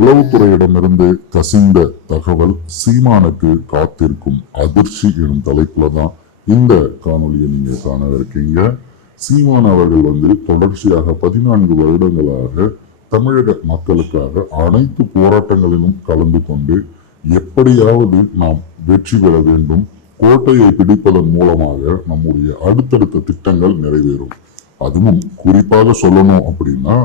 உளவுத்துறையிடமிருந்து கசிந்த தகவல் சீமானுக்கு காத்திருக்கும் அதிர்ச்சி எனும் தலைப்புல தான் இந்த காணொலியை நீங்க காண இருக்கீங்க. சீமான் அவர்கள் வந்து தொடர்ச்சியாக பதினான்கு வருடங்களாக தமிழக மக்களுக்காக அனைத்து போராட்டங்களிலும் கலந்து கொண்டு எப்படியாவது நாம் வெற்றி பெற வேண்டும். கோட்டையை பிடிப்பதன் மூலமாக நம்முடைய அடுத்தடுத்த திட்டங்கள் நிறைவேறும். அதுவும் குறிப்பாக சொல்லணும் அப்படின்னா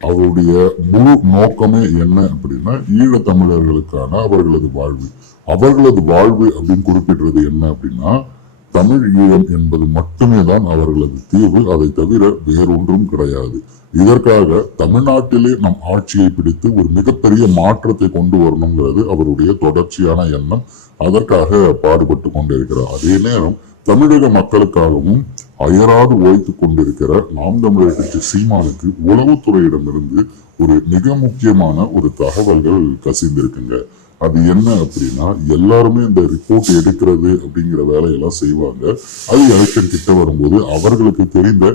அவருடைய முழு நோக்கமே என்ன அப்படின்னா ஈழத் தமிழர்களுக்கான அவர்களது வாழ்வு. அவர்களது வாழ்வு அப்படின்னு குறிப்பிடுறது என்ன அப்படின்னா தமிழ் ஈழம் என்பது மட்டுமே தான் அவர்களது தீர்வு அதை தவிர வேறொன்றும் கிடையாது. இதற்காக தமிழ்நாட்டிலே நம் ஆட்சியை பிடித்து ஒரு மிகப்பெரிய மாற்றத்தை கொண்டு வரணுங்கிறது அவருடைய தொடர்ச்சியான எண்ணம். அதற்காக பாடுபட்டு கொண்டிருக்கிறார். அதே நேரம் தமிழக மக்களுக்காகவும் அயராது உழைத்துக் கொண்டிருக்கிற நாம் தமிழர் கட்சி சீமானுக்கு உளவுத்துறையிடமிருந்து ஒரு மிக முக்கியமான ஒரு தகவல்கள் கசிந்திருக்குங்க. அது என்ன அப்படின்னா எல்லாருமே இந்த ரிப்போர்ட் எடுக்கிறது அப்படிங்கிற வேலையெல்லாம் செய்வாங்க. அது எலெக்ஷன் கிட்ட வரும்போது அவர்களுக்கு தெரிந்த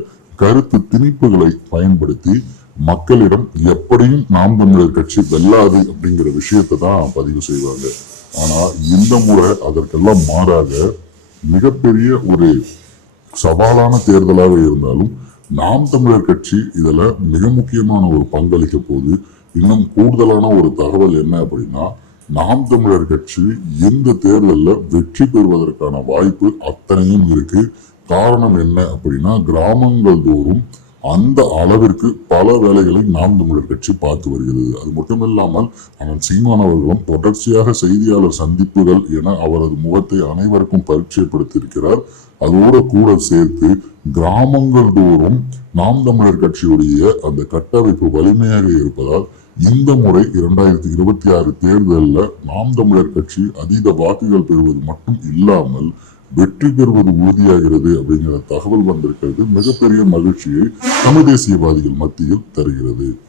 கருத்து திணிப்புகளை பயன்படுத்தி மக்களிடம் எப்படியும் நாம் தமிழர் கட்சி வெல்லாது அப்படிங்கிற விஷயத்தை தான் பதிவு செய்வாங்க. ஆனா இந்த முறை அதற்கெல்லாம் மாறாக மிகப்பெரிய ஒரு சவாலான தேர்தலாக இருந்தாலும் நாம் தமிழர் கட்சி இதுல மிக முக்கியமான ஒரு பங்களிக்க போது இன்னும் கூடுதலான ஒரு தகவல் என்ன அப்படின்னா நாம் தமிழர் கட்சி இந்த தேர்தல்ல வெற்றி பெறுவதற்கான வாய்ப்பு அத்தனையும் இருக்கு. காரணம் என்ன அப்படின்னா கிராமங்கள் தோறும் அந்த அளவிற்கு பல வேலைகளை நாம் தமிழர் கட்சி பார்த்து வருகிறது. அது மட்டுமில்லாமல் அண்ணன் சீமான் அவர்களும் தொடர்ச்சியாக செய்தியாளர் சந்திப்புகள் என அவரது முகத்தை அனைவருக்கும் பரிச்சயப்படுத்தியிருக்கிறார். அதோடு கூட சேர்த்து கிராமங்கள் தோறும் நாம் தமிழர் கட்சியுடைய அந்த கட்டமைப்பு வலிமையாக இருப்பதால் இந்த முறை இரண்டாயிரத்தி இருபத்தி ஆறு தேர்தலில் நாம் தமிழர் கட்சி அதீத வாக்குகள் பெறுவது மட்டும் இல்லாமல் வெற்றி பெறுவது உறுதியாகிறது அப்படிங்கிற தகவல் வந்திருக்கிறது. மிகப்பெரிய மகிழ்ச்சியை தமிழ் தேசியவாதிகள் மத்தியில் தருகிறது.